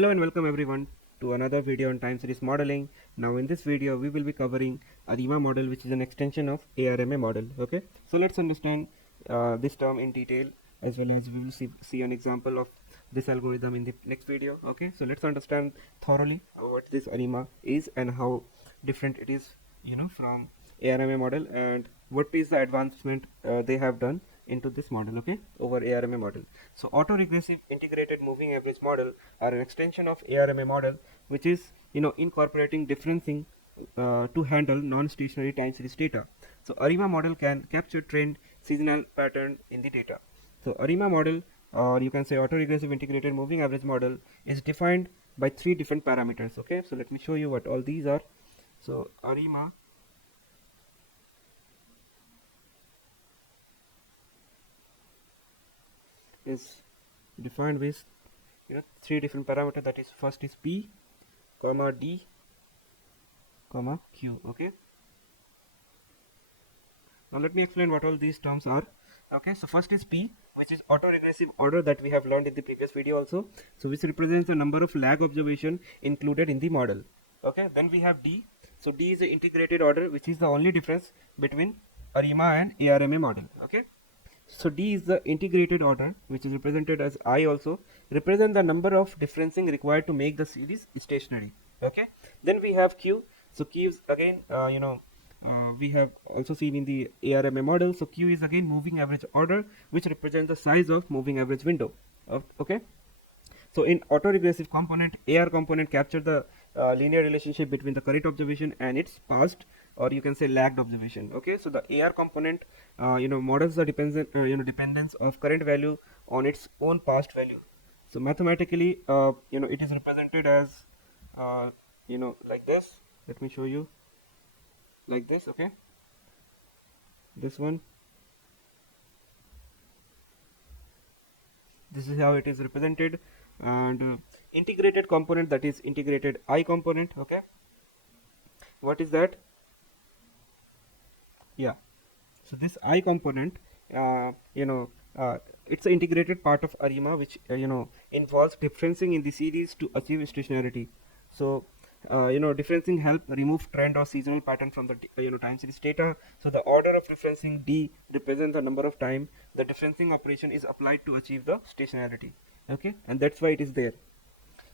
Hello and welcome everyone to another video on time series modeling. Now in this video we will be covering ARIMA model, which is an extension of ARMA model. Okay, so let's understand this term in detail, as well as we will see an example of this algorithm in the next video. Okay, so let's understand thoroughly what this ARIMA is and how different it is, from ARMA model, and what is the advancement they have done into this model, okay, over ARMA model. So auto-regressive integrated moving average model are an extension of ARMA model, which is incorporating differencing to handle non-stationary time series data. So ARIMA model can capture trend, seasonal pattern in the data. So ARIMA model, or you can say auto-regressive integrated moving average model, is defined by three different parameters. Okay, so let me show you what all these are. So ARIMA is defined with three different parameters, that is first is P, comma D, comma Q. Okay, now let me explain what all these terms are. Okay, so first is P, which is auto-regressive order, that we have learned in the previous video also. So which represents the number of lag observation included in the model. Okay, then we have D. So D is the integrated order, which is the only difference between ARIMA and ARMA model. Okay, so D is the integrated order, which is represented as I also, represent the number of differencing required to make the series stationary. Okay, then we have Q. So Q is again, we have also seen in the ARMA model. So Q is again moving average order, which represents the size of moving average window. Okay, so in autoregressive component, AR component capture the linear relationship between the current observation and its past, or you can say lagged observation. Okay, so the AR component models the dependence of current value on its own past value. So mathematically, it is represented as like this. Let me show you like this. Okay, this one, this is how it is represented. And integrated component, that is integrated I component. Okay, what is that? Yeah, so this I component, it's an integrated part of ARIMA, which involves differencing in the series to achieve stationarity. So differencing help remove trend or seasonal pattern from the time series data. So the order of referencing D represents the number of time the differencing operation is applied to achieve the stationarity. Okay, and that's why it is there.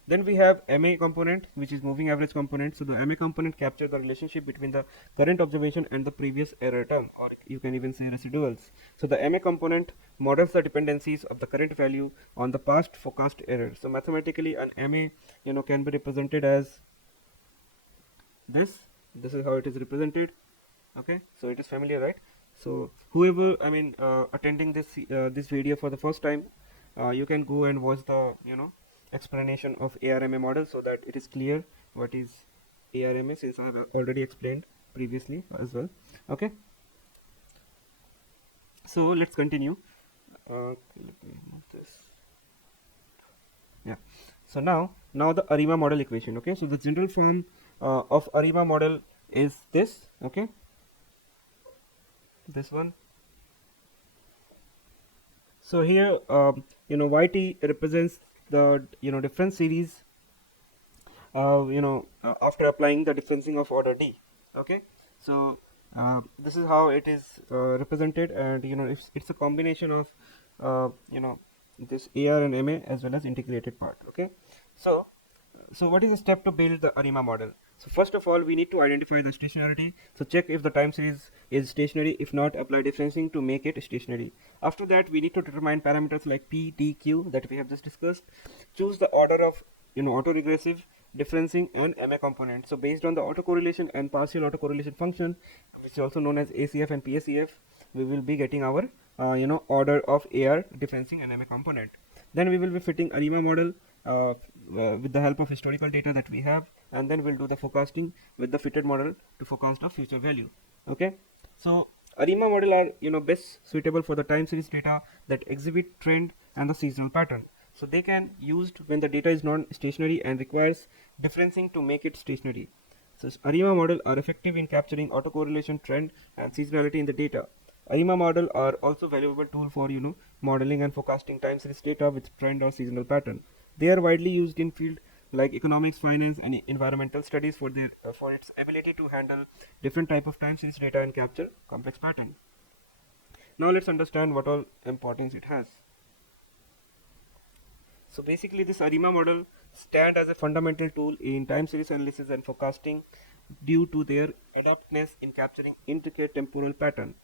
Then we have MA component, which is moving average component. So the MA component captures the relationship between the current observation and the previous error term, or you can even say residuals. So the MA component models the dependencies of the current value on the past forecast error. So mathematically, an MA can be represented as this. This is how it is represented. Okay, so it is familiar, right? So whoever attending this video for the first time, you can go and watch the explanation of ARMA model, so that it is clear what is ARMA, since I have already explained previously as well. Okay, so let's continue. Let me move this. Yeah, so now the ARIMA model equation. Okay, so the general form of ARIMA model is this. Okay, this one. So here YT represents the different series after applying the differencing of order D. Okay, so this is how it is represented, and it's a combination of this AR and MA as well as integrated part. Okay, so what is the step to build the ARIMA model? So first of all, we need to identify the stationarity. So check if the time series is stationary. If not, apply differencing to make it stationary. After that, we need to determine parameters like P, D, Q that we have just discussed. Choose the order of autoregressive, differencing, and MA component. So based on the autocorrelation and partial autocorrelation function, which is also known as ACF and PACF, we will be getting our order of AR, differencing, and MA component. Then we will be fitting ARIMA model with the help of historical data that we have, and then we'll do the forecasting with the fitted model to forecast the future value. Okay, so ARIMA model are best suitable for the time series data that exhibit trend and the seasonal pattern. So they can used when the data is non-stationary and requires differencing to make it stationary. So ARIMA model are effective in capturing autocorrelation, trend, and seasonality in the data. ARIMA model are also valuable tool for modeling and forecasting time series data with trend or seasonal pattern. They are widely used in field like economics, finance, and environmental studies for its ability to handle different type of time series data and capture complex pattern. Now let's understand what all importance it has. So basically, this ARIMA model stand as a fundamental tool in time series analysis and forecasting due to their adaptness in capturing intricate temporal pattern.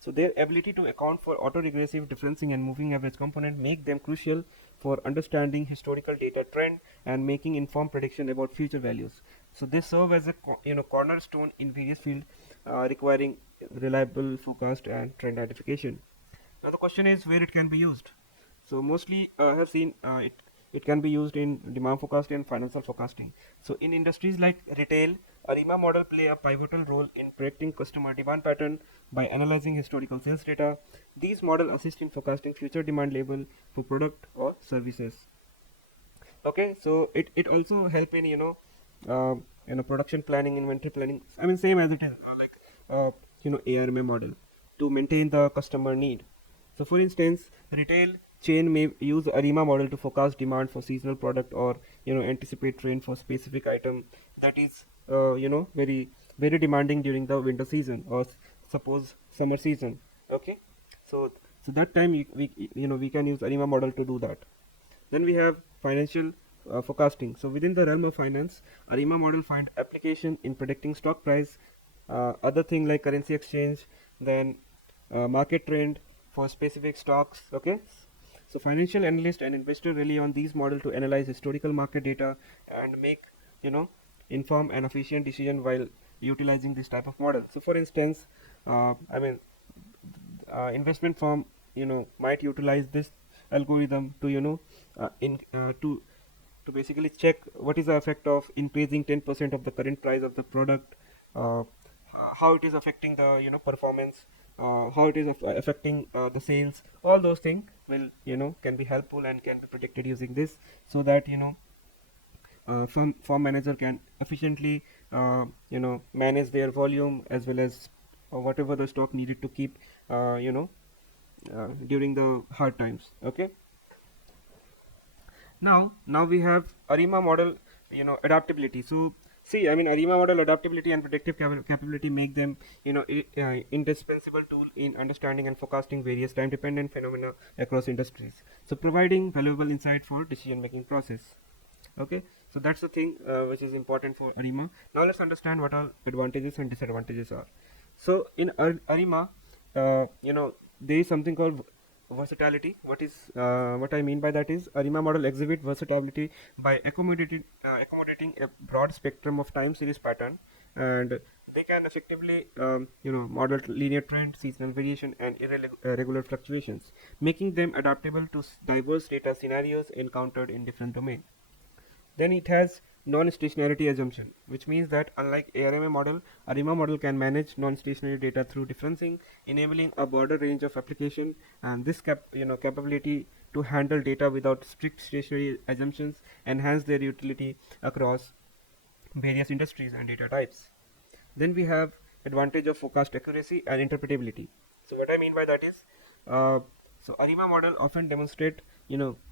So their ability to account for autoregressive differencing and moving average component make them crucial for understanding historical data trend and making informed prediction about future values. So they serve as a cornerstone in various fields requiring reliable forecast and trend identification. Now the question is where it can be used. So mostly I have seen it can be used in demand forecasting and financial forecasting. So in industries like retail, ARIMA model play a pivotal role in predicting customer demand pattern by analyzing historical sales data. These models assist in forecasting future demand level for product or services. Okay, so it also help in production planning, inventory planning. I mean same as it is ARMA model to maintain the customer need. So for instance, retail chain may use ARIMA model to forecast demand for seasonal product or anticipate trend for specific item that is very demanding during the winter season or suppose summer season. Okay, so that time we can use ARIMA model to do that. Then we have financial forecasting. So within the realm of finance, ARIMA model find application in predicting stock price, other thing like currency exchange, then market trend for specific stocks. Okay, so financial analyst and investor rely on these model to analyze historical market data and make informed and efficient decision while utilizing this type of model. So for instance, investment firm might utilize this algorithm to in to basically check what is the effect of increasing 10% of the current price of the product, uh, how it is affecting the performance, how it is affecting the sales. All those things will can be helpful and can be predicted using this, so that farm manager can efficiently manage their volume as well as whatever the stock needed to keep during the hard times. Okay, now we have ARIMA model adaptability. So see, I mean ARIMA model adaptability and predictive capability make them indispensable tool in understanding and forecasting various time dependent phenomena across industries, so providing valuable insight for decision making process. Okay, so that's the thing which is important for ARIMA. Now let's understand what all advantages and disadvantages are. So in ARIMA, there is something called versatility. What I mean by that is ARIMA model exhibit versatility by accommodating a broad spectrum of time series pattern, and they can effectively model linear trend, seasonal variation, and irregular fluctuations, making them adaptable to diverse data scenarios encountered in different domains. Then it has non-stationarity assumption, which means that unlike ARMA model, ARIMA model can manage non-stationary data through differencing, enabling a broader range of application. And this capability to handle data without strict stationary assumptions enhance their utility across various industries and data types. Then we have advantage of forecast accuracy and interpretability. So what I mean by that is, uh, so ARIMA model often demonstrate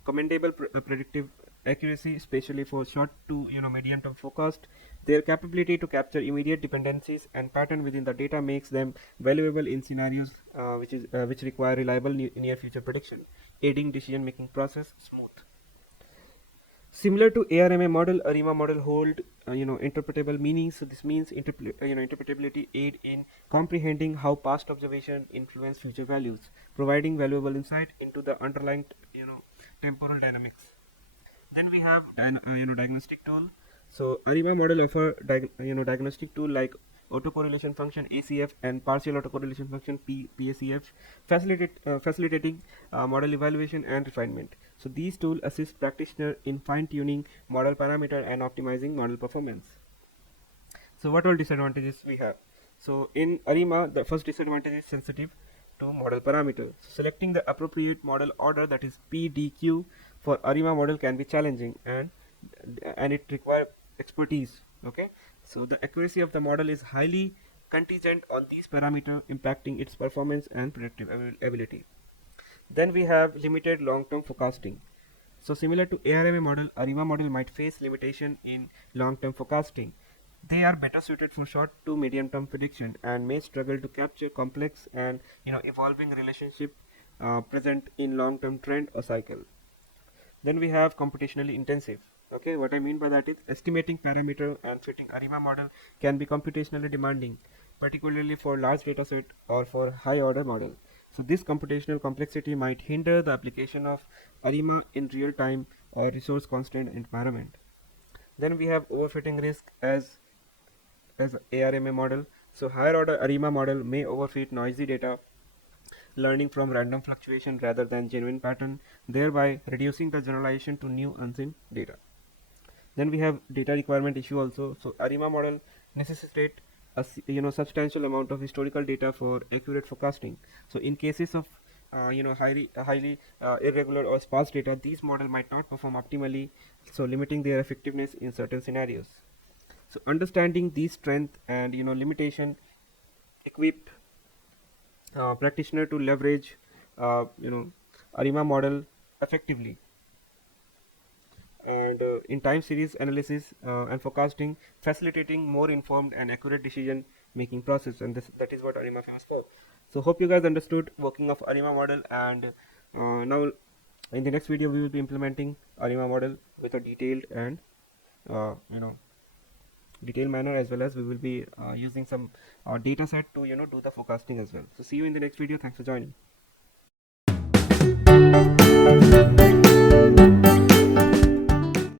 commendable predictive accuracy, especially for short to medium term forecast. Their capability to capture immediate dependencies and pattern within the data makes them valuable in scenarios which require reliable near future prediction, aiding decision making process smooth. Similar to ARMA model, ARIMA model hold interpretable meanings. So this means interpretability aid in comprehending how past observation influence future values, providing valuable insight into the underlying temporal dynamics. Then we have an diagnostic tool. So ARIMA model offer diagnostic tool like autocorrelation function ACF and partial autocorrelation function PACF, facilitating model evaluation and refinement. So these tools assist practitioner in fine-tuning model parameter and optimizing model performance. So what all disadvantages we have? So in ARIMA, the first disadvantage is sensitive to model parameter. So selecting the appropriate model order, that is PDQ, for ARIMA model can be challenging, and it requires expertise. Okay, so the accuracy of the model is highly contingent on these parameters, impacting its performance and predictive ability. Then we have limited long-term forecasting. So similar to ARMA model, ARIMA model might face limitation in long-term forecasting. They are better suited for short to medium-term prediction and may struggle to capture complex and evolving relationship present in long-term trend or cycle. Then we have computationally intensive. Okay, what I mean by that is estimating parameter and fitting ARIMA model can be computationally demanding, particularly for large data set or for high order model. So this computational complexity might hinder the application of ARIMA in real time or resource constrained environment. Then we have overfitting risk as ARMA model. So higher order ARIMA model may overfit noisy data, learning from random fluctuation rather than genuine pattern, thereby reducing the generalization to new unseen data. Then we have data requirement issue also. So ARIMA model necessitate a substantial amount of historical data for accurate forecasting. So in cases of highly irregular or sparse data, these model might not perform optimally, so limiting their effectiveness in certain scenarios. So understanding these strength and limitation equip practitioner to leverage ARIMA model effectively, and in time series analysis and forecasting, facilitating more informed and accurate decision making process, and that is what ARIMA famous for. So hope you guys understood working of ARIMA model, and now in the next video we will be implementing ARIMA model with a detailed and uh, you know detailed manner, as well as we will be using some data set to do the forecasting as well. So see you in the next video. Thanks for joining.